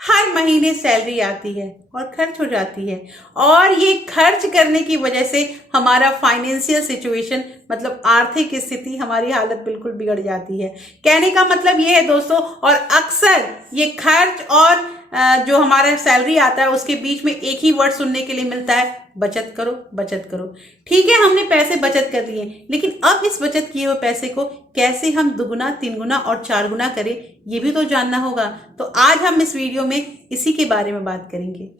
हर महीने सैलरी आती है और खर्च हो जाती है, और ये खर्च करने की वजह से हमारा फाइनेंशियल सिचुएशन मतलब आर्थिक स्थिति, हमारी हालत बिल्कुल बिगड़ जाती है। कहने का मतलब ये है दोस्तों, और अक्सर ये खर्च और जो हमारा सैलरी आता है उसके बीच में एक ही वर्ड सुनने के लिए मिलता है, बचत करो बचत करो। ठीक है, हमने पैसे बचत कर लिए, लेकिन अब इस बचत किए हुए पैसे को कैसे हम दुगुना, तीन गुना और चार गुना करें, ये भी तो जानना होगा। तो आज हम इस वीडियो में इसी के बारे में बात करेंगे।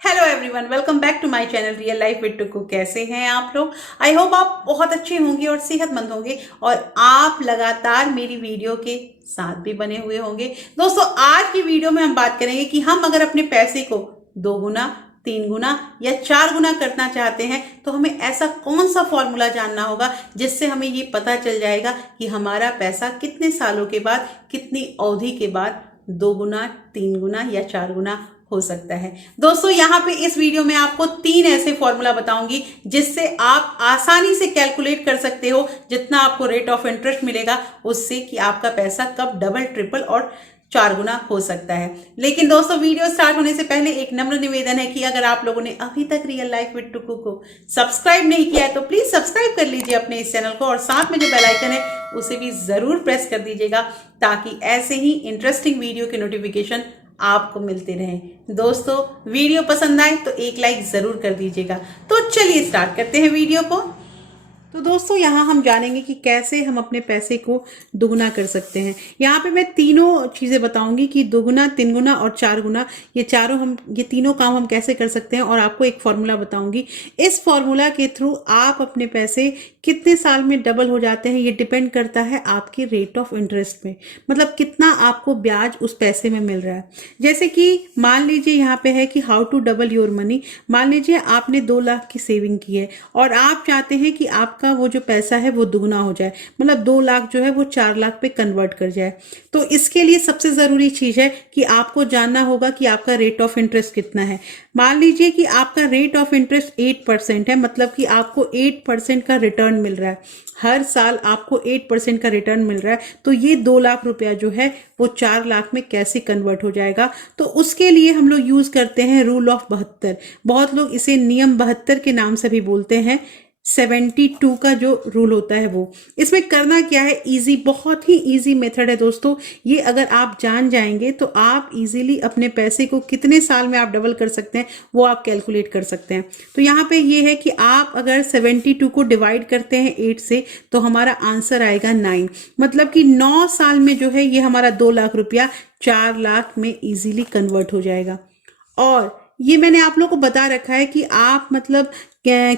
Hello everyone, welcome back to my channel real life with Tuku. कैसे हैं आप लोग? आई होप आप बहुत अच्छे होंगे और सेहतमंद होंगे, और आप लगातार मेरी वीडियो के साथ भी बने हुए होंगे। दोस्तों, आज की वीडियो में हम बात करेंगे कि हम अगर अपने पैसे को दो गुना, तीन गुना या चार गुना करना चाहते हैं तो हमें ऐसा कौन सा फॉर्मूला जानना होगा जिससे हमें ये पता चल जाएगा कि हमारा पैसा कितने सालों के बाद, कितनी अवधि के बाद दो गुना, तीन गुना या चार गुना हो सकता है। दोस्तों, यहाँ पे इस वीडियो में आपको तीन ऐसे फॉर्मूला बताऊंगी जिससे आप आसानी से कैलकुलेट कर सकते हो जितना आपको रेट ऑफ इंटरेस्ट मिलेगा उससे, कि आपका पैसा कब डबल, ट्रिपल और चार गुना हो सकता है। लेकिन दोस्तों, वीडियो स्टार्ट होने से पहले एक नम्र निवेदन है कि अगर आप लोगों ने अभी तक रियल लाइफ विद टुकू को सब्सक्राइब नहीं किया है तो प्लीज सब्सक्राइब कर लीजिए अपने इस चैनल को, और साथ में जो बेल आइकन है उसे भी जरूर प्रेस कर दीजिएगा ताकि ऐसे ही इंटरेस्टिंग वीडियो के नोटिफिकेशन आपको मिलते रहें। दोस्तों, वीडियो पसंद आए तो एक लाइक जरूर कर दीजिएगा। तो चलिए स्टार्ट करते हैं वीडियो को। तो दोस्तों, यहाँ हम जानेंगे कि कैसे हम अपने पैसे को दुगुना कर सकते हैं। यहाँ पे मैं तीनों चीज़ें बताऊंगी कि दुगुना, तीन गुना और चार गुना, ये तीनों काम हम कैसे कर सकते हैं, और आपको एक फॉर्मूला बताऊंगी। इस फॉर्मूला के थ्रू आप अपने पैसे कितने साल में डबल हो जाते हैं, ये डिपेंड करता है आपके रेट ऑफ इंटरेस्ट में, मतलब कितना आपको ब्याज उस पैसे में मिल रहा है। जैसे कि मान लीजिए यहाँ पे है कि how to double your money. मान लीजिए आपने 2 लाख की सेविंग की है और आप चाहते हैं कि आपका वो जो पैसा है वो दुगना हो जाए, मतलब 2 लाख जो है वो 4 लाख पे कन्वर्ट कर जाए। तो इसके लिए सबसे जरूरी चीज है कि आपको जानना होगा कि आपका रेट ऑफ इंटरेस्ट कितना है। मान लीजिए कि आपका रेट ऑफ इंटरेस्ट 8% है, मतलब कि आपको 8% का रिटर्न मिल रहा है। हर साल आपको 8% का रिटर्न मिल रहा है, तो ये 2 लाख रुपया जो है वो 4 लाख में कैसे कन्वर्ट हो जाएगा? तो उसके लिए हम लोग यूज करते हैं रूल ऑफ 72। बहुत लोग इसे नियम 72 के नाम से भी बोलते हैं। 72 का जो रूल होता है वो, इसमें करना क्या है, इजी, बहुत ही इजी मेथड है दोस्तों। ये अगर आप जान जाएंगे तो आप इजीली अपने पैसे को कितने साल में आप डबल कर सकते हैं वो आप कैलकुलेट कर सकते हैं। तो यहाँ पे ये है कि आप अगर 72 को डिवाइड करते हैं 8 से तो हमारा आंसर आएगा 9, मतलब कि 9 साल में जो है ये हमारा 2 लाख रुपया 4 लाख में इजीली कन्वर्ट हो जाएगा। और ये मैंने आप लोगों को बता रखा है कि आप मतलब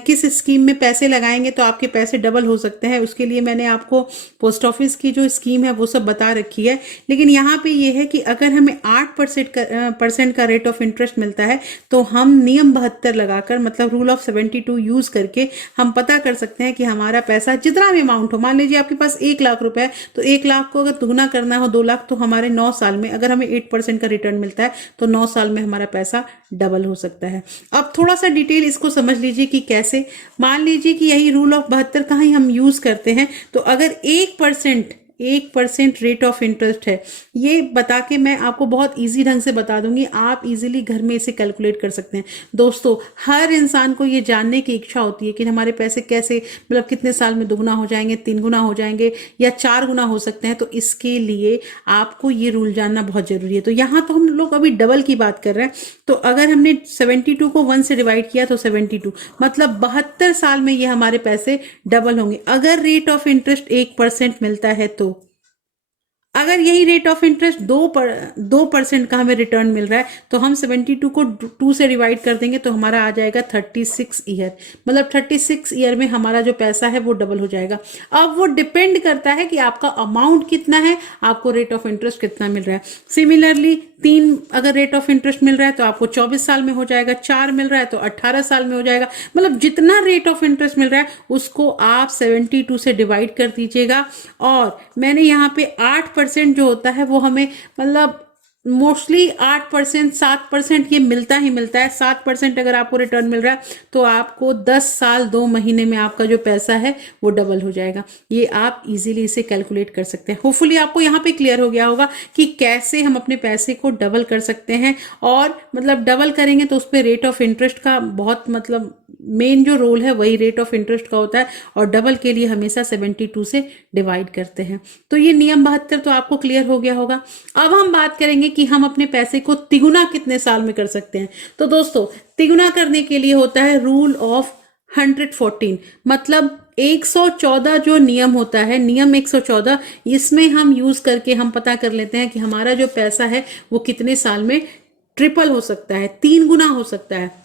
किस स्कीम में पैसे लगाएंगे तो आपके पैसे डबल हो सकते हैं। उसके लिए मैंने आपको पोस्ट ऑफिस की जो स्कीम है वो सब बता रखी है। लेकिन यहाँ पे ये है कि अगर हमें 8% का रेट ऑफ इंटरेस्ट मिलता है तो हम नियम 72 लगाकर, मतलब रूल ऑफ 72 यूज करके हम पता कर सकते हैं कि हमारा पैसा जितना भी अमाउंट हो, मान लीजिए आपके पास 1 लाख रुपए है, तो 1 लाख को अगर दुगना करना हो 2 लाख, तो हमारे 9 साल में अगर हमें 8% का रिटर्न मिलता है तो 9 साल में हमारा पैसा डबल हो सकता है। अब थोड़ा सा डिटेल इसको समझ लीजिए कि कैसे। मान लीजिए कि यही रूल ऑफ 72 का ही हम यूज करते हैं, तो अगर 1% रेट ऑफ इंटरेस्ट है, ये बता के मैं आपको बहुत इजी ढंग से बता दूंगी, आप इजीली घर में इसे कैलकुलेट कर सकते हैं। दोस्तों, हर इंसान को ये जानने की इच्छा होती है कि हमारे पैसे कैसे, मतलब कितने साल में दुगना हो जाएंगे, तीन गुना हो जाएंगे या चार गुना हो सकते हैं। तो इसके लिए आपको ये रूल जानना बहुत जरूरी है। तो यहाँ तो हम लोग अभी डबल की बात कर रहे हैं, तो अगर हमने 72 को 1 से डिवाइड किया तो 72, मतलब 72 साल में ये हमारे पैसे डबल होंगे। अगर रेट ऑफ इंटरेस्ट 1% मिलता है तो अगर यही रेट ऑफ इंटरेस्ट 2% का हमें रिटर्न मिल रहा है तो हम 72 को 2 से डिवाइड कर देंगे तो हमारा आ जाएगा 36 ईयर, मतलब 36 ईयर में हमारा जो पैसा है वो डबल हो जाएगा। अब वो डिपेंड करता है कि आपका अमाउंट कितना है, आपको रेट ऑफ इंटरेस्ट कितना मिल रहा है। सिमिलरली 3 अगर रेट ऑफ इंटरेस्ट मिल रहा है तो आपको 24 साल में हो जाएगा, 4 मिल रहा है तो 18 साल में हो जाएगा। मतलब जितना रेट ऑफ इंटरेस्ट मिल रहा है उसको आप 72 से डिवाइड कर दीजिएगा। और मैंने यहाँ पे 8% जो होता है वो हमें मतलब मोस्टली 8% 7% ये मिलता ही मिलता है। 7% अगर आपको रिटर्न मिल रहा है तो आपको 10 साल 2 महीने में आपका जो पैसा है वो डबल हो जाएगा। ये आप इजीली इसे कैलकुलेट कर सकते हैं। होपफुली आपको यहाँ पे क्लियर हो गया होगा कि कैसे हम अपने पैसे को डबल कर सकते हैं। और मतलब डबल करेंगे तो उस पर रेट ऑफ इंटरेस्ट का बहुत मतलब मेन जो रोल है वही रेट ऑफ इंटरेस्ट का होता है, और डबल के लिए हमेशा 72 से डिवाइड करते हैं। तो ये नियम 72 तो आपको क्लियर हो गया होगा। अब हम बात करेंगे कि हम अपने पैसे को तिगुना कितने साल में कर सकते हैं। तो दोस्तों, तिगुना करने के लिए होता है रूल ऑफ 114, मतलब 114 जो नियम होता है, नियम 114, इसमें हम यूज करके हम पता कर लेते हैं कि हमारा जो पैसा है वो कितने साल में ट्रिपल हो सकता है, 3 गुना हो सकता है।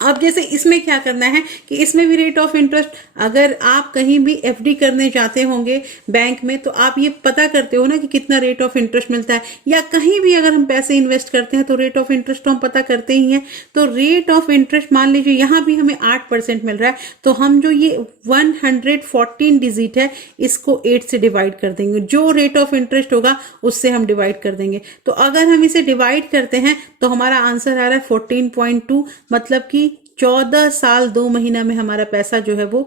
अब जैसे इसमें क्या करना है कि इसमें भी रेट ऑफ इंटरेस्ट, अगर आप कहीं भी एफडी करने जाते होंगे बैंक में तो आप ये पता करते हो ना कि कितना रेट ऑफ इंटरेस्ट मिलता है, या कहीं भी अगर हम पैसे इन्वेस्ट करते हैं तो रेट ऑफ इंटरेस्ट तो हम पता करते ही हैं। तो रेट ऑफ इंटरेस्ट मान लीजिए यहाँ भी हमें 8% मिल रहा है, तो हम जो ये 114 डिजिट है इसको 8 से डिवाइड कर देंगे, जो रेट ऑफ इंटरेस्ट होगा उससे हम डिवाइड कर देंगे। तो अगर हम इसे डिवाइड करते हैं तो हमारा आंसर आ रहा है 14.2, मतलब कि 14 साल 2 महीना में हमारा पैसा जो है वो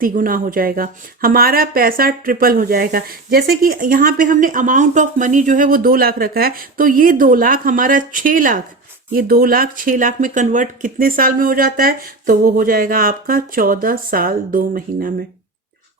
तिगुना हो जाएगा, हमारा पैसा ट्रिपल हो जाएगा। जैसे कि यहाँ पे हमने अमाउंट ऑफ मनी जो है वो 2 लाख रखा है, तो ये 2 लाख हमारा 6 लाख, ये 2 लाख 6 लाख में कन्वर्ट कितने साल में हो जाता है, तो वो हो जाएगा आपका 14 साल 2 महीना में।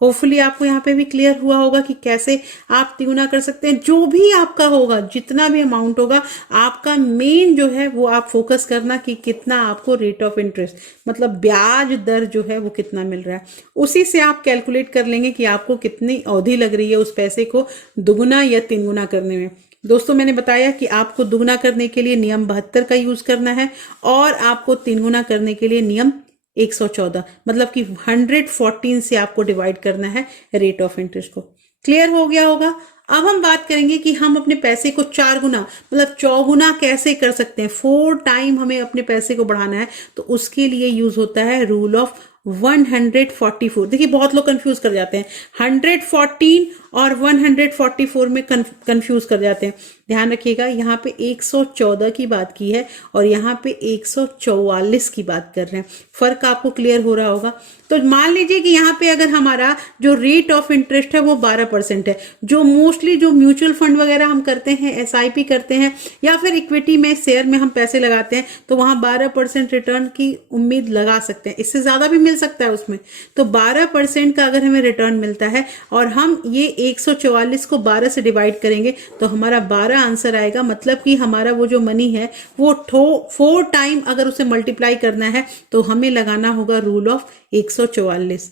होपफुली आपको यहाँ पे भी क्लियर हुआ होगा कि कैसे आप तिगुना कर सकते हैं। जो भी आपका होगा, जितना भी अमाउंट होगा, आपका मेन जो है वो आप फोकस करना कि कितना आपको रेट ऑफ इंटरेस्ट मतलब ब्याज दर जो है वो कितना मिल रहा है, उसी से आप कैलकुलेट कर लेंगे कि आपको कितनी अवधि लग रही है उस पैसे को दुगुना या 3 गुना करने में। दोस्तों, मैंने बताया कि आपको दुगुना करने के लिए नियम 72 का यूज करना है, और आपको 3 गुना करने के लिए नियम 114, मतलब कि 114 से आपको डिवाइड करना है रेट ऑफ इंटरेस्ट को। क्लियर हो गया होगा। अब हम बात करेंगे कि हम अपने पैसे को 4 गुना मतलब 4 कैसे कर सकते हैं। 4 टाइम हमें अपने पैसे को बढ़ाना है, तो उसके लिए यूज होता है रूल ऑफ 144। देखिए, बहुत लोग कंफ्यूज कर जाते हैं, 114 और 144 में कंफ्यूज कर जाते हैं। ध्यान रखिएगा, यहाँ पे 114 की बात की है और यहाँ पे 144 की बात कर रहे हैं। फर्क आपको क्लियर हो रहा होगा। तो मान लीजिए कि यहाँ पे अगर हमारा जो रेट ऑफ इंटरेस्ट है वो 12% है, जो मोस्टली जो म्यूचुअल फंड वगैरह हम करते हैं, एसआईपी करते हैं, या फिर इक्विटी में शेयर में हम पैसे लगाते हैं, तो वहां 12% रिटर्न की उम्मीद लगा सकते हैं। इससे ज्यादा भी मिल सकता है उसमें। तो 12% का अगर हमें रिटर्न मिलता है और हम ये 144 को 12 से डिवाइड करेंगे तो हमारा 12 आंसर आएगा। मतलब कि हमारा वो जो मनी है वो 4 टाइम अगर उसे मल्टीप्लाई करना है तो हमें लगाना होगा रूल ऑफ 144।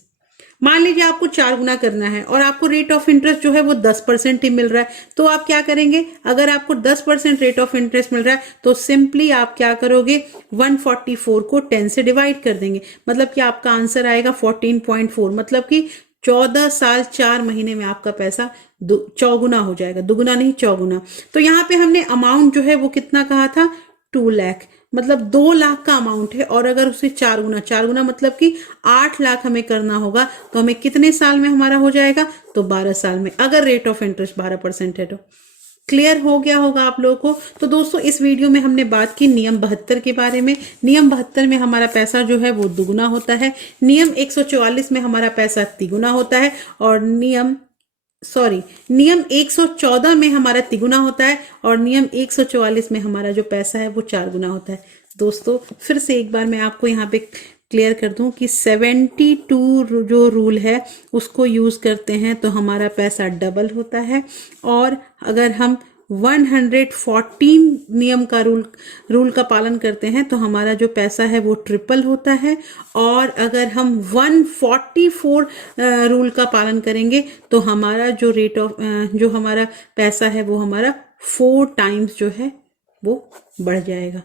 मान लीजिए आपको 4 गुना करना है और आपको रेट ऑफ इंटरेस्ट जो है वो 10% ही मिल रहा है, तो आप क्या करेंगे? अगर आपको 10% रेट ऑफ इंटरेस्ट मिल रहा है तो सिंपली आप क्या करोगे, 144 को 10 से डिवाइड कर देंगे, मतलब कि आपका आंसर आएगा 14.4, मतलब कि 14 साल 4 महीने में आपका पैसा चौगुना हो जाएगा, दुगुना नहीं चौगुना। तो यहाँ पे हमने अमाउंट जो है वो कितना कहा था, 2 लाख, मतलब 2 लाख का अमाउंट है, और अगर उसे 4 गुना मतलब कि 8 लाख हमें करना होगा, तो हमें कितने साल में हमारा हो जाएगा, तो 12 साल में, अगर रेट ऑफ इंटरेस्ट 12% है तो। क्लियर हो गया होगा आप लोगों को। तो दोस्तों, इस वीडियो में हमने बात की नियम 72 के बारे में। नियम 72 में हमारा पैसा जो है वो दुगुना होता है, नियम 144 में हमारा पैसा तिगुना होता है, और नियम 114 में हमारा तिगुना होता है, और नियम 144 में हमारा जो पैसा है वो 4 गुना होता है। दोस्तों, फिर से एक बार मैं आपको यहाँ पे क्लियर कर दूं कि 72 जो रूल है उसको यूज करते हैं तो हमारा पैसा डबल होता है, और अगर हम 114 नियम का रूल का पालन करते हैं तो हमारा जो पैसा है वो ट्रिपल होता है, और अगर हम 144 रूल का पालन करेंगे तो हमारा जो जो हमारा पैसा है वो हमारा 4 टाइम्स जो है वो बढ़ जाएगा।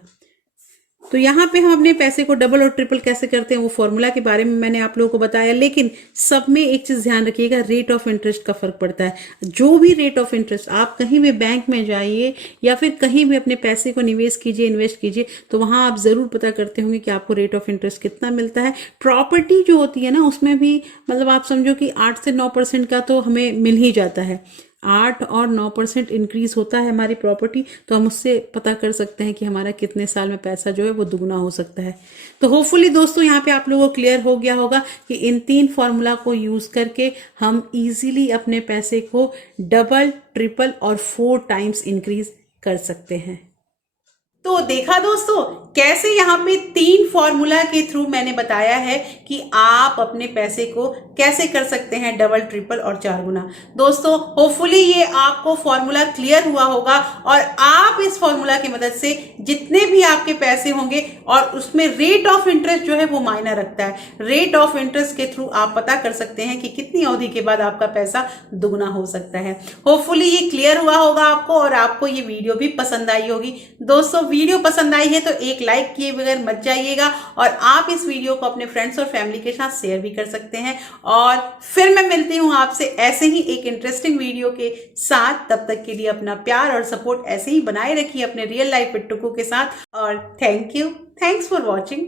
तो यहाँ पे हम अपने पैसे को डबल और ट्रिपल कैसे करते हैं वो फॉर्मूला के बारे में मैंने आप लोगों को बताया, लेकिन सब में एक चीज ध्यान रखिएगा, रेट ऑफ इंटरेस्ट का फर्क पड़ता है। जो भी रेट ऑफ इंटरेस्ट, आप कहीं भी बैंक में जाइए या फिर कहीं भी अपने पैसे को निवेश कीजिए, इन्वेस्ट कीजिए, तो वहां आप जरूर पता करते होंगे कि आपको रेट ऑफ इंटरेस्ट कितना मिलता है। प्रॉपर्टी जो होती है ना, उसमें भी मतलब आप समझो कि 8 से 9% का तो हमें मिल ही जाता है। 8 और 9% इंक्रीज होता है हमारी प्रॉपर्टी, तो हम उससे पता कर सकते हैं कि हमारा कितने साल में पैसा जो है वो दुगना हो सकता है। तो होपफुली दोस्तों यहाँ पे आप लोगों को क्लियर हो गया होगा कि इन 3 फॉर्मूला को यूज करके हम इजीली अपने पैसे को डबल, ट्रिपल और 4 टाइम्स इंक्रीज कर सकते हैं। तो देखा दोस्तों कैसे यहाँ पे 3 फॉर्मूला के थ्रू मैंने बताया है कि आप अपने पैसे को कैसे कर सकते हैं डबल, ट्रिपल और 4 गुना। दोस्तों होपफुली ये आपको फॉर्मूला क्लियर हुआ होगा और आप इस फॉर्मूला की मदद से जितने भी आपके पैसे होंगे, और उसमें रेट ऑफ इंटरेस्ट जो है वो मायना रखता है, रेट ऑफ इंटरेस्ट के थ्रू आप पता कर सकते हैं कि कितनी अवधि के बाद आपका पैसा दुगना हो सकता है। होपफुली ये क्लियर हुआ होगा आपको और आपको ये वीडियो भी पसंद आई होगी। दोस्तों वीडियो पसंद आई है तो एक लाइक किए बगैर मत जाइएगा और आप इस वीडियो को अपने फ्रेंड्स और फैमिली के साथ शेयर भी कर सकते हैं। और फिर मैं मिलती हूं आपसे ऐसे ही एक इंटरेस्टिंग वीडियो के साथ। तब तक के लिए अपना प्यार और सपोर्ट ऐसे ही बनाए रखिए अपने रियल लाइफ विद टुकू के साथ। और थैंक्स फॉर वॉचिंग।